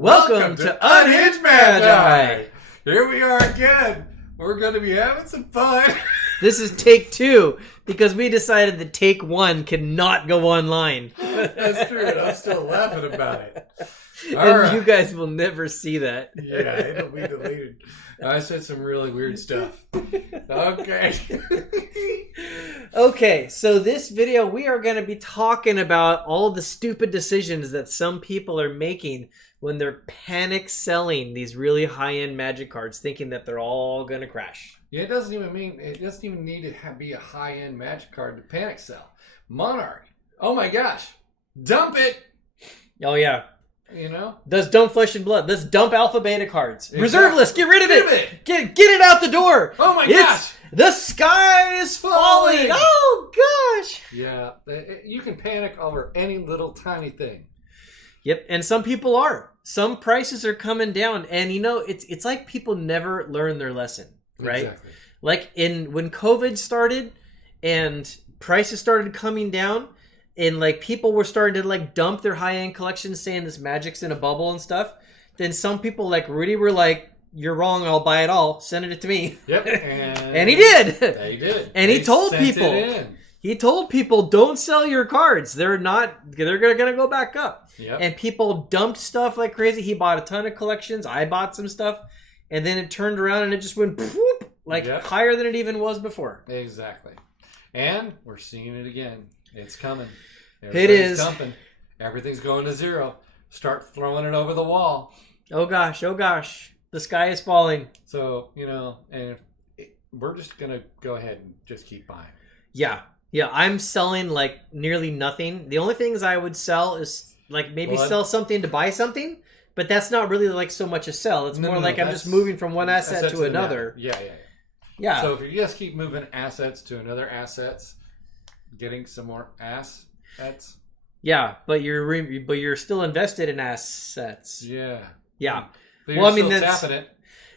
Welcome to Unhinged Magi! Here we are again. We're going to be having some fun. This is take 2 because we decided that take 1 cannot go online. That's true, and I'm still laughing about it. You guys will never see that. Yeah, it'll be deleted. I said some really weird stuff. Okay. Okay, so this video we are going to be talking about all the stupid decisions that some people are making when they're panic selling these really high-end Magic cards, thinking that they're all going to crash. Yeah, it doesn't even need to be a high-end Magic card to panic sell. Monarch. Oh my gosh. Dump it. Oh yeah. You know? Let's dump Flesh and Blood. Let's dump Alpha Beta cards. Exactly. Reserve list. Get rid of it. Get it out the door. Oh my gosh. The sky is falling. Oh gosh. Yeah. You can panic over any little tiny thing. Yep. And some people are. Some prices are coming down. And you know, it's like people never learn their lesson. Right? Exactly. Like when COVID started and prices started coming down, and like people were starting to like dump their high-end collections saying this Magic's in a bubble and stuff, then some people like Rudy were like, you're wrong, I'll buy it all, send it to me. Yep. And he did. They did. And he told people don't sell your cards, they're gonna go back up. Yep. And people dumped stuff like crazy. He bought a ton of collections, I bought some stuff, and then it turned around and it just went whoop, like higher than it even was before. Exactly. And we're seeing it again. It's coming. It is. Dumping. Everything's going to zero. Start throwing it over the wall. Oh gosh, oh gosh. The sky is falling. So, you know, and we're just going to go ahead and just keep buying. Yeah. Yeah, I'm selling like nearly nothing. The only things I would sell is like maybe sell something to buy something, but that's not really like so much a sell. It's more like I'm just moving from one asset to another. Yeah. So if you just keep moving assets to another assets, getting some more assets. Yeah, but you're still invested in assets. Yeah. Yeah. But you're still tapping it.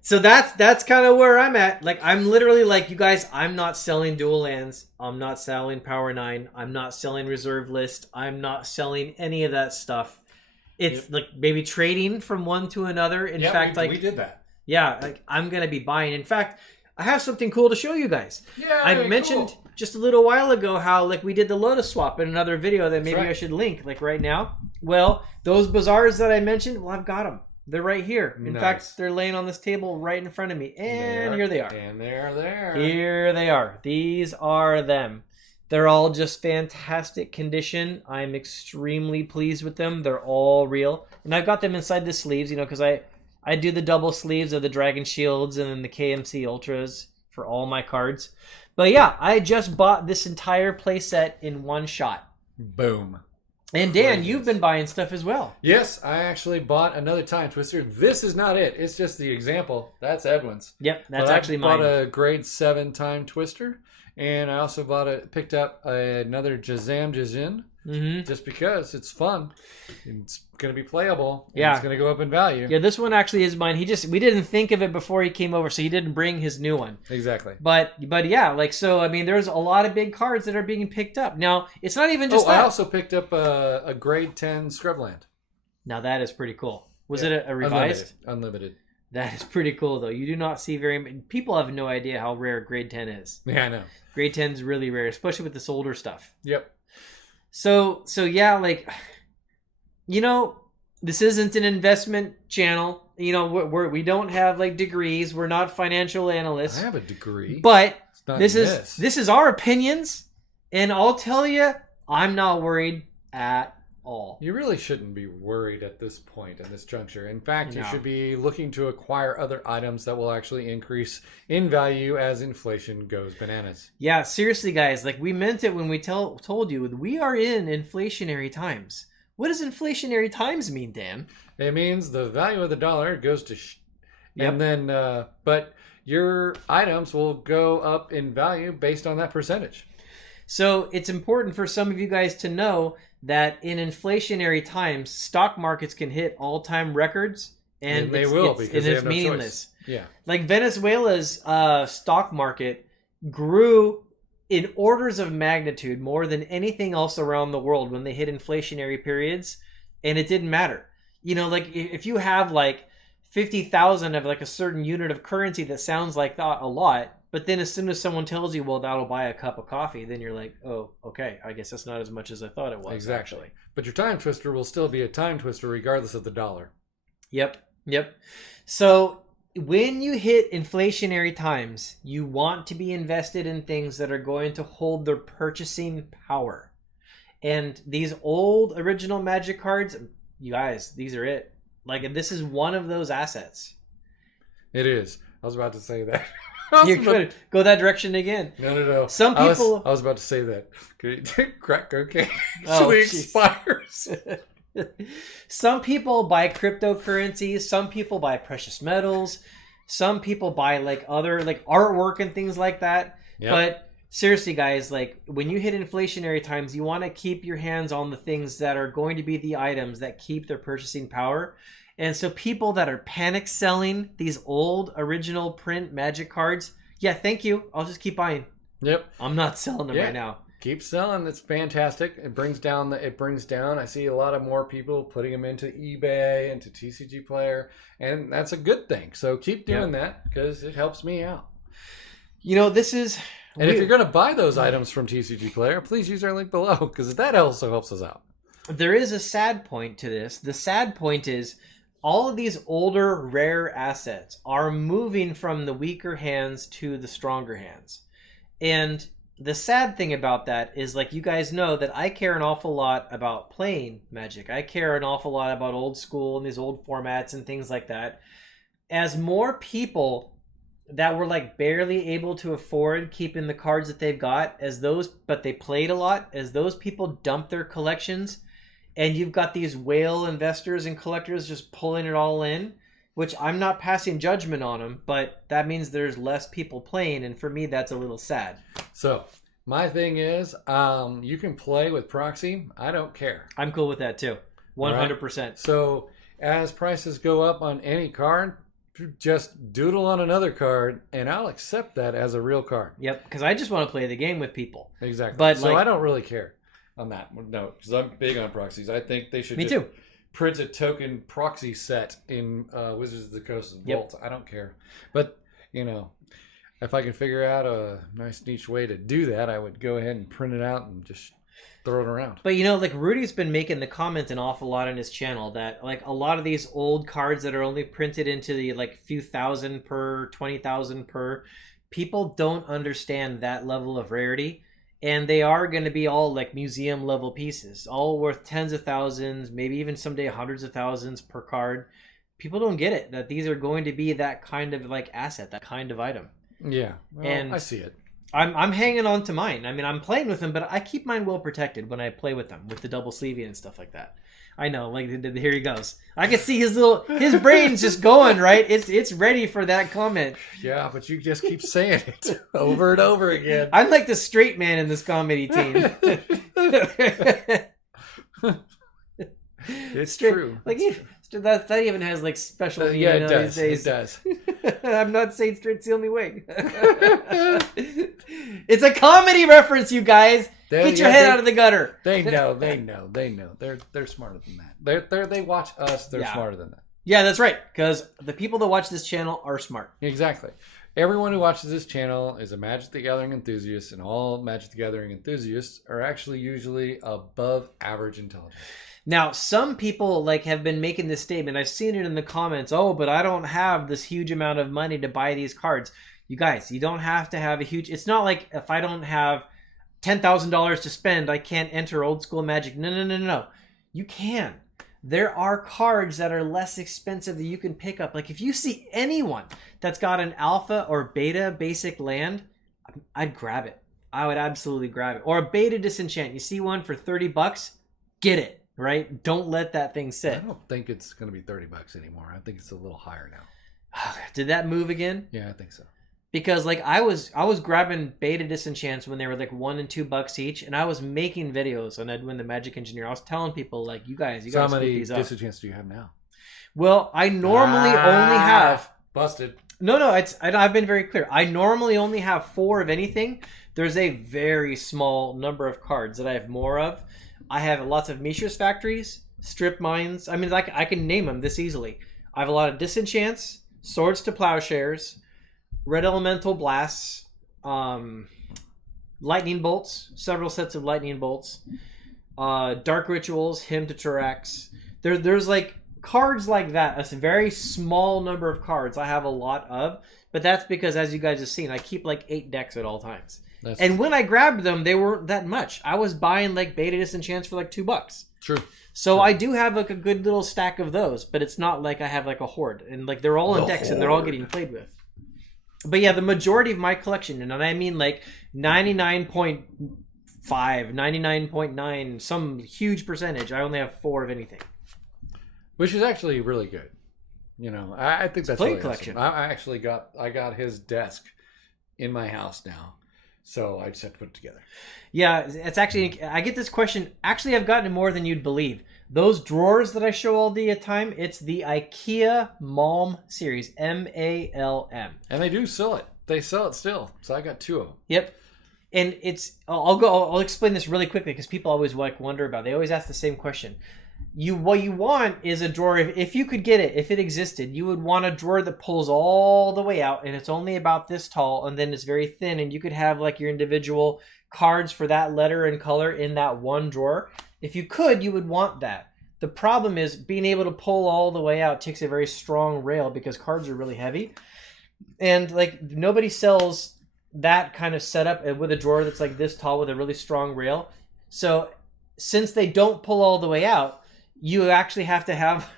So that's kind of where I'm at. Like I'm literally like, you guys, I'm not selling dual lands. I'm not selling Power 9. I'm not selling Reserve List. I'm not selling any of that stuff. It's like maybe trading from one to another. In fact, we did that. Yeah, like I'm gonna be buying. In fact, I have something cool to show you guys. Yeah, I mentioned just a little while ago how like we did the Lotus swap in another video that maybe I should link like right now. Well, those bazaars that I mentioned, well, I've got them. They're right here. In fact, they're laying on this table right in front of me. And here they are. And they're there. Here they are. These are them. They're all just fantastic condition. I'm extremely pleased with them. They're all real. And I've got them inside the sleeves, you know, because I do the double sleeves of the Dragon Shields and then the KMC Ultras for all my cards. But yeah, I just bought this entire playset in one shot. Boom. And Dan, you've been buying stuff as well. Yes, I actually bought another Time Twister. This is not it. It's just the example. That's Edwin's. Yep, that's actually mine. I bought a grade 7 Time Twister. And I also picked up another Jazin. Just because it's fun. It's going to be playable. Yeah. It's going to go up in value. Yeah, this one actually is mine. We didn't think of it before he came over, so he didn't bring his new one. Exactly. But yeah, like, so, I mean, there's a lot of big cards that are being picked up. Now, it's not even just that. I also picked up a grade 10 Scrubland. Now, that is pretty cool. Was it a revised? Unlimited. That is pretty cool, though. You do not see very many. People have no idea how rare grade 10 is. Yeah, I know. Grade 10 is really rare, especially with this older stuff. Yep. So yeah, like, you know, this isn't an investment channel. You know, we don't have like degrees. We're not financial analysts. I have a degree, but this is our opinions, and I'll tell you, I'm not worried at all. You really shouldn't be worried at this point, in this juncture. In fact, you should be looking to acquire other items that will actually increase in value as inflation goes bananas. Yeah, seriously, guys. Like, we meant it when we told you we are in inflationary times. What does inflationary times mean, Dan? It means the value of the dollar goes to and then, but your items will go up in value based on that percentage. So it's important for some of you guys to know that in inflationary times, stock markets can hit all-time records, and they will because it's meaningless. No choice. Yeah, like Venezuela's stock market grew in orders of magnitude more than anything else around the world when they hit inflationary periods, and it didn't matter. you know, like if you have like 50,000 of like a certain unit of currency that sounds like that a lot, but then as soon as someone tells you, well, that'll buy a cup of coffee, then you're like, oh, okay, I guess that's not as much as I thought it was. Exactly. Actually. But your time twister will still be a time twister regardless of the dollar. Yep. So when you hit inflationary times, you want to be invested in things that are going to hold their purchasing power. And these old original Magic cards, you guys, these are it. Like, this is one of those assets. It is. I was about to say that. You could go that direction again. No. Some people... I was about to say that. Crack cocaine actually expires. Some people buy cryptocurrencies. Some people buy precious metals. Some people buy like other like artwork and things like that. Yep. But seriously, guys, like when you hit inflationary times, you want to keep your hands on the things that are going to be the items that keep their purchasing power. And so people that are panic selling these old original print Magic cards, yeah, thank you. I'll just keep buying. Yep. I'm not selling them right now. Keep selling. It's fantastic. It brings down. I see a lot of more people putting them into eBay, into TCG Player, and that's a good thing. So keep doing that because it helps me out. You know, this is... And if you're going to buy those items from TCG Player, please use our link below because that also helps us out. There is a sad point to this. The sad point is all of these older, rare assets are moving from the weaker hands to the stronger hands. And the sad thing about that is, like, you guys know that I care an awful lot about playing Magic. I care an awful lot about old school and these old formats and things like that. As more people that were like barely able to afford keeping the cards that they've got, but they played a lot, as those people dump their collections, and you've got these whale investors and collectors just pulling it all in, which I'm not passing judgment on them, but that means there's less people playing, and for me, that's a little sad. So, my thing is, you can play with proxy. I don't care. I'm cool with that too. 100%. Right? So, as prices go up on any card, just doodle on another card, and I'll accept that as a real card. Yep, because I just want to play the game with people. Exactly. But so I don't really care on that. No, because I'm big on proxies. I think they should print a token proxy set in Wizards of the Coast Vault. I don't care. But, you know, if I can figure out a nice niche way to do that, I would go ahead and print it out and just throw it around. But, you know, like Rudy's been making the comment an awful lot on his channel that like a lot of these old cards that are only printed into the like few thousand per, 20,000 per, people don't understand that level of rarity. And they are going to be all like museum level pieces, all worth tens of thousands, maybe even someday hundreds of thousands per card. People don't get it, that these are going to be that kind of like asset, that kind of item. Yeah, well, and I see it. I'm hanging on to mine. I mean, I'm playing with them, but I keep mine well protected when I play with them, with the double sleeving and stuff like that. I know, like, here he goes. I can see his brain's just going, right? It's ready for that comment. Yeah, but you just keep saying it over and over again. I'm like the straight man in this comedy team. It's true. Like, that even has like special meaning it does. these days. It does. I'm not saying straight's the only way. It's a comedy reference, you guys. Get your head out of the gutter. They know. They're smarter than that. They watch us. They're smarter than that. Yeah, that's right. Because the people that watch this channel are smart. Exactly. Everyone who watches this channel is a Magic the Gathering enthusiast, and all Magic the Gathering enthusiasts are actually usually above average intelligence. Now, some people like have been making this statement. I've seen it in the comments. Oh, but I don't have this huge amount of money to buy these cards. You guys, you don't have to have a huge... It's not like if I don't have $10,000 to spend, I can't enter old school Magic. No. You can. There are cards that are less expensive that you can pick up. Like if you see anyone that's got an alpha or beta basic land, I'd grab it. I would absolutely grab it. Or a beta disenchant. You see one for $30, get it. Right? Don't let that thing sit. I don't think it's going to be $30 anymore. I think it's a little higher now. Did that move again? Yeah, I think so. Because like I was grabbing beta disenchants when they were like $1 and $2 each, and I was making videos on Edwin the Magic Engineer. I was telling people like, you guys, so how many disenchants do you have now? Well, I normally only have busted. No, I've been very clear. I normally only have 4 of anything. There's a very small number of cards that I have more of. I have lots of Mishra's Factories, strip mines. I mean, like I can name them this easily. I have a lot of disenchants, swords to plowshares, red elemental blasts, lightning bolts, several sets of lightning bolts, dark rituals, hymn to Turax. There's like cards like that. That's a very small number of cards I have a lot of, but that's because, as you guys have seen, I keep like 8 decks at all times. And when I grabbed them, they weren't that much. I was buying like beta disenchants for like $2. True. So I do have like a good little stack of those, but it's not like I have like a horde, and like they're all in decks and they're all getting played with. But yeah, the majority of my collection, and I mean like 99.5, 99.9, some huge percentage. I only have 4 of anything, which is actually really good. You know, I think that's play really collection. Awesome. I got his desk in my house now, so I just have to put it together. Yeah, it's actually, I get this question. Actually, I've gotten it more than you'd believe. Those drawers that I show all the time, it's the IKEA Malm series, MALM. And they do sell it. They sell it still. So I got 2 of them. Yep. And it's, I'll explain this really quickly because people always like wonder about it. They always ask the same question. What you want is a drawer. If you could get it, if it existed, you would want a drawer that pulls all the way out and it's only about this tall and then it's very thin, and you could have like your individual cards for that letter and color in that one drawer. If you could, you would want that. The problem is being able to pull all the way out takes a very strong rail because cards are really heavy. And like nobody sells that kind of setup with a drawer that's like this tall with a really strong rail. So since they don't pull all the way out, you actually have to have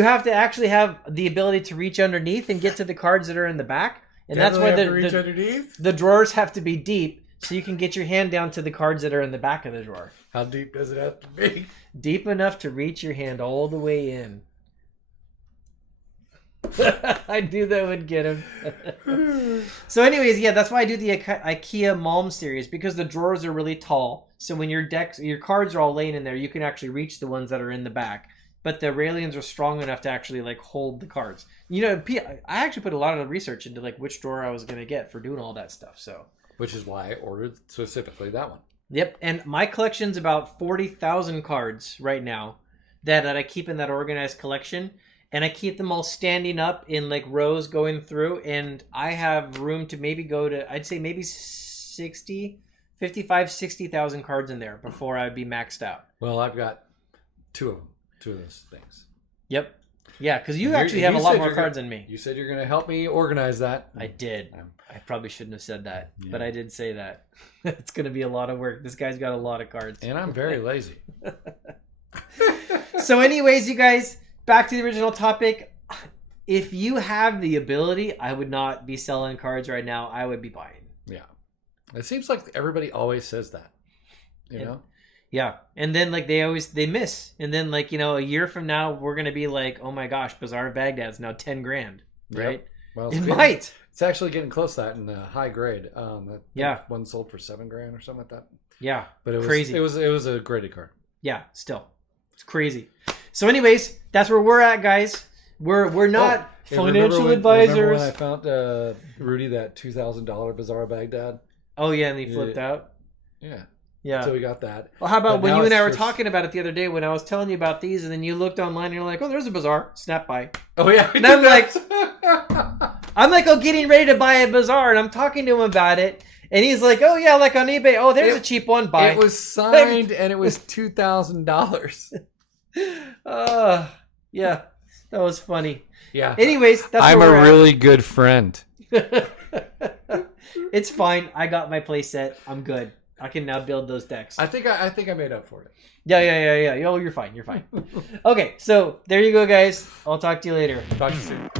actually have the ability to reach underneath and get to the cards that are in the back. And that's why the drawers have to be deep so you can get your hand down to the cards that are in the back of the drawer. How deep does it have to be? Deep enough to reach your hand all the way in. I knew that would get him. So anyways, yeah, that's why I do the IKEA Malm series, because the drawers are really tall. So when your cards are all laying in there, you can actually reach the ones that are in the back. But the railings are strong enough to actually like hold the cards. You know, I actually put a lot of research into like which drawer I was going to get for doing all that stuff. So, which is why I ordered specifically that one. Yep, and my collection's about 40,000 cards right now that I keep in that organized collection. And I keep them all standing up in like rows going through, and I have room to maybe go to, I'd say maybe 60,000 cards in there before I'd be maxed out. Well, I've got 2 of them, 2 of those things. Yep. Yeah, because you actually have a lot more cards than me. You said you're going to help me organize that. I did. I probably shouldn't have said that, but I did say that. It's going to be a lot of work. This guy's got a lot of cards. And I'm very lazy. So anyways, you guys, back to the original topic. If you have the ability, I would not be selling cards right now. I would be buying. Yeah. It seems like everybody always says that. You know? Yeah. And then like they miss. And then like, you know, a year from now, we're going to be like, oh my gosh, Bazaar of Baghdad's now 10 grand. Right? Yep. Well, it might. It's actually getting close to that in the high grade. Yeah. One sold for $7 grand or something like that. Yeah. But it was crazy. It was a graded card. Yeah, still. It's crazy. So anyways, that's where we're at, guys. We're not financial advisors. Remember when I found Rudy that $2,000 Bazaar of Baghdad? Oh yeah, and he flipped out? Yeah. Yeah. So we got that. Well, how about when you and I were talking about it the other day when I was telling you about these, and then you looked online and you're like, oh, there's a Bazaar. Snap buy. Oh yeah. And I'm like, oh, getting ready to buy a Bazaar, and I'm talking to him about it. And he's like, oh, yeah, like on eBay. Oh, there's a cheap one. Buy. It was signed, and it was $2,000. Yeah, that was funny. Yeah. Anyways, that's I'm where a really good friend. It's fine. I got my play set. I'm good. I can now build those decks. I think I made up for it. Yeah. Oh, you're fine. You're fine. Okay, so there you go, guys. I'll talk to you later. Talk to you soon.